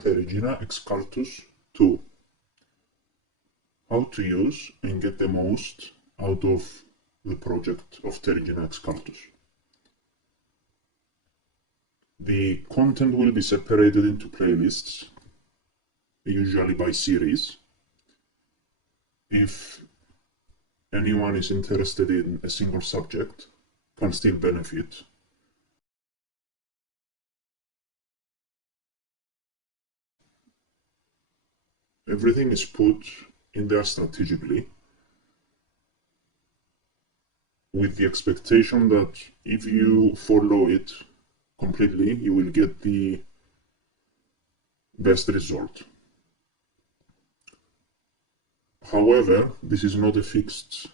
Terrigena Excultus 2. How to use and get the most out of the project of Terrigena Excultus. The content will be separated into playlists, usually by series. If anyone is interested in a single subject, can still benefit. Everything is put in there strategically, with the expectation that if you follow it completely, you will get the best result. However, this is not a fixed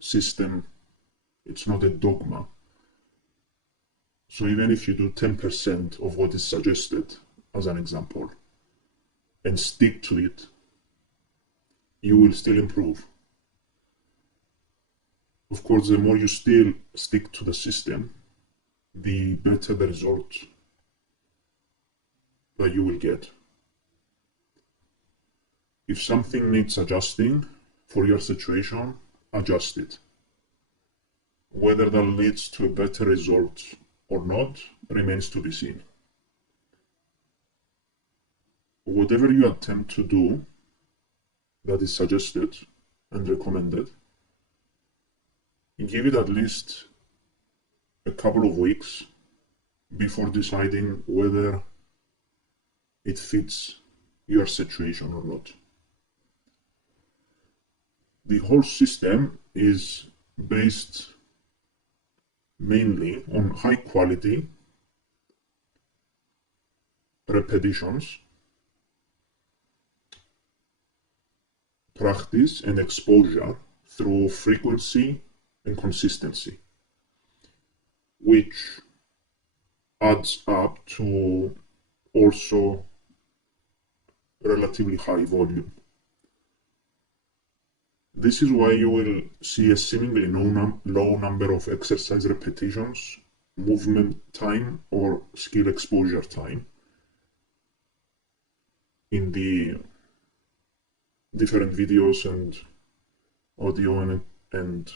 system, it's not a dogma. So even if you do 10% of what is suggested, as an example, and stick to it, you will still improve. Of course, the more you still stick to the system, the better the result that you will get. If something needs adjusting for your situation, adjust it. Whether that leads to a better result or not remains to be seen. Whatever you attempt to do that is suggested and recommended, give it at least a couple of weeks before deciding whether it fits your situation or not. The whole system is based mainly on high quality repetitions, practice and exposure through frequency and consistency, which adds up to also relatively high volume. This is why you will see a seemingly low number of exercise repetitions, movement time, or skill exposure time in the different videos and audio and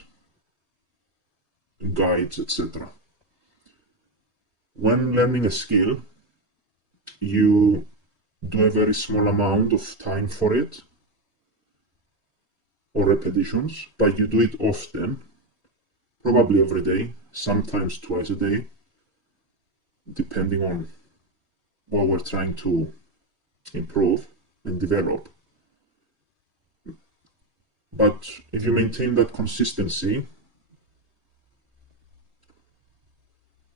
guides, etc. When learning a skill, you do a very small amount of time for it, or repetitions, but you do it often, probably every day, sometimes twice a day, depending on what we're trying to improve and develop. But if you maintain that consistency,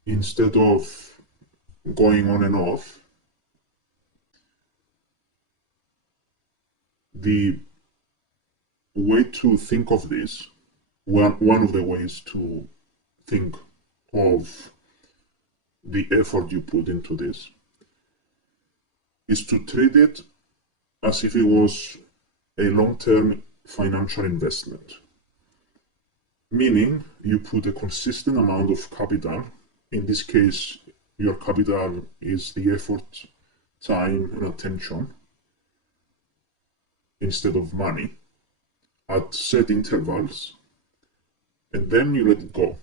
instead of going on and off, the way to think of this, one of the ways to think of the effort you put into this, is to treat it as if it was a long-term financial investment. Meaning, you put a consistent amount of capital. In this case, your capital is the effort, time, and attention instead of money, at set intervals, and then you let it go.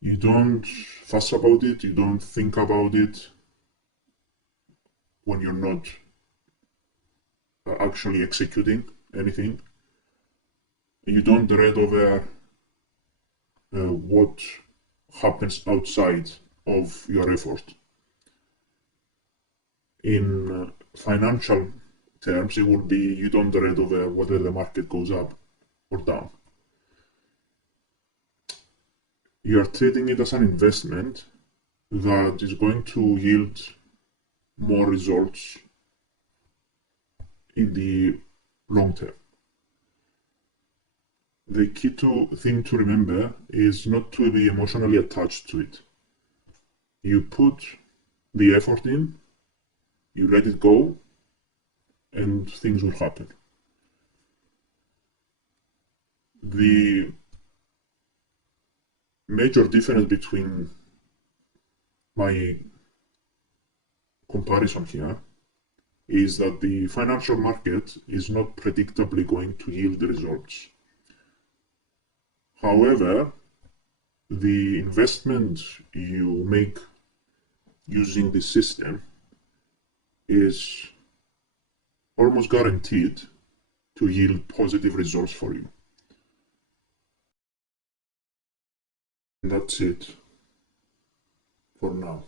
You don't fuss about it, you don't think about it when you're not actually executing anything. You don't dread over what happens outside of your effort. In financial terms, it would be you don't dread over whether the market goes up or down. You are treating it as an investment that is going to yield more results in the long term. The key thing to remember is not to be emotionally attached to it. You put the effort in, you let it go, and things will happen. The major difference between my comparison here is that the financial market is not predictably going to yield results. However, the investment you make using the system is almost guaranteed to yield positive results for you. And that's it for now.